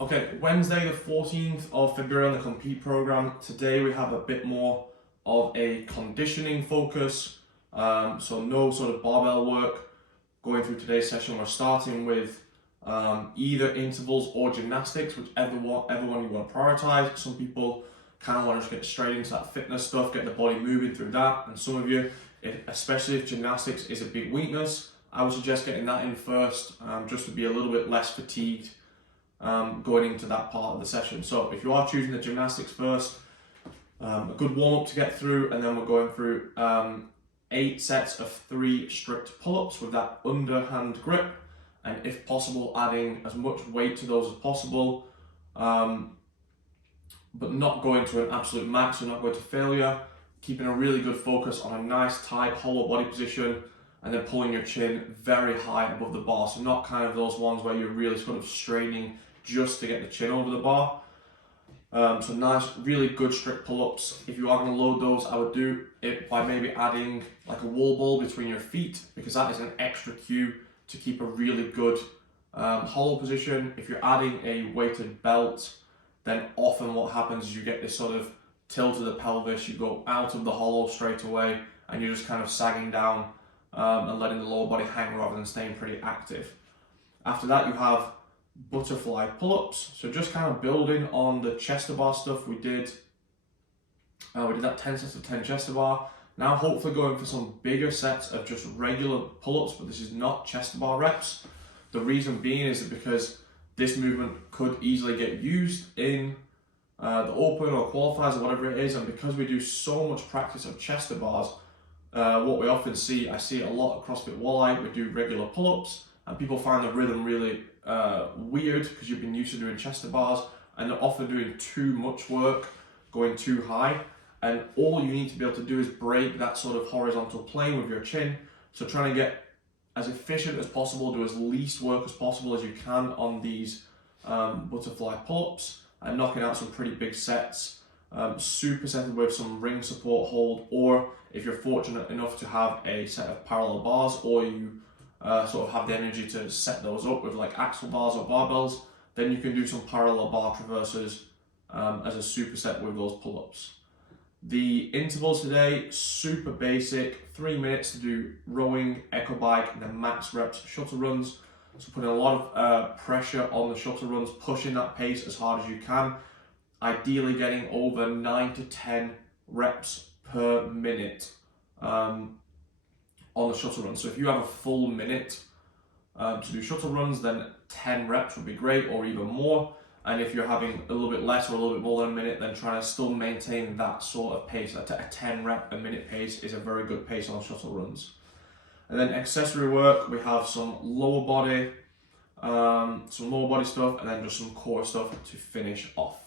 Okay, Wednesday the 14th of February on the Compete program. Today we have a bit more of a conditioning focus. So no sort of barbell work going through today's session. We're starting with either intervals or gymnastics, whichever one you want to prioritize. Some people kind of want to just get straight into that fitness stuff, get the body moving through that. And some of you, especially if gymnastics is a big weakness, I would suggest getting that in first, just to be a little bit less fatigued going into that part of the session. So if you are choosing the gymnastics first, a good warm up to get through, and then we're going through 8 sets of 3 strict pull-ups with that underhand grip, and if possible adding as much weight to those as possible, but not going to an absolute max, so not going to failure, keeping a really good focus on a nice tight hollow body position, and then pulling your chin very high above the bar. So not kind of those ones where you're really sort of straining just to get the chin over the bar. So nice, really good strict pull-ups. If you are going to load those, I would do it by maybe adding like a wall ball between your feet, because that is an extra cue to keep a really good hollow position. If you're adding a weighted belt, then often what happens is you get this sort of tilt of the pelvis, you go out of the hollow straight away, and you're just kind of sagging down and letting the lower body hang rather than staying pretty active. After that, you have butterfly pull-ups. So just kind of building on the chest to bar stuff we did. We did that 10 sets of 10 chest to bar. Now hopefully going for some bigger sets of just regular pull-ups, but this is not chest to bar reps. The reason being is that because this movement could easily get used in the open or qualifiers or whatever it is, and because we do so much practice of chest to bars, what we often see, I see it a lot at CrossFit Walleye, we do regular pull-ups, and people find the rhythm really weird because you've been used to doing chest to bars, and they're often doing too much work, going too high, and all you need to be able to do is break that sort of horizontal plane with your chin. So trying to get as efficient as possible, do as least work as possible as you can on these butterfly pull-ups, and knocking out some pretty big sets, supersetted with some ring support hold, or if you're fortunate enough to have a set of parallel bars, or you sort of have the energy to set those up with like axle bars or barbells, then you can do some parallel bar traverses as a superset with those pull-ups. The intervals today, super basic, 3 minutes to do rowing, echo bike, and then max reps shuttle runs. So putting a lot of pressure on the shuttle runs, pushing that pace as hard as you can, ideally getting over 9 to 10 reps per minute on the shuttle run. So if you have a full minute to do shuttle runs, then 10 reps would be great, or even more. And if you're having a little bit less or a little bit more than a minute, then trying to still maintain that sort of pace. A 10 rep a minute pace is a very good pace on shuttle runs. And then accessory work, we have some lower body stuff, and then just some core stuff to finish off.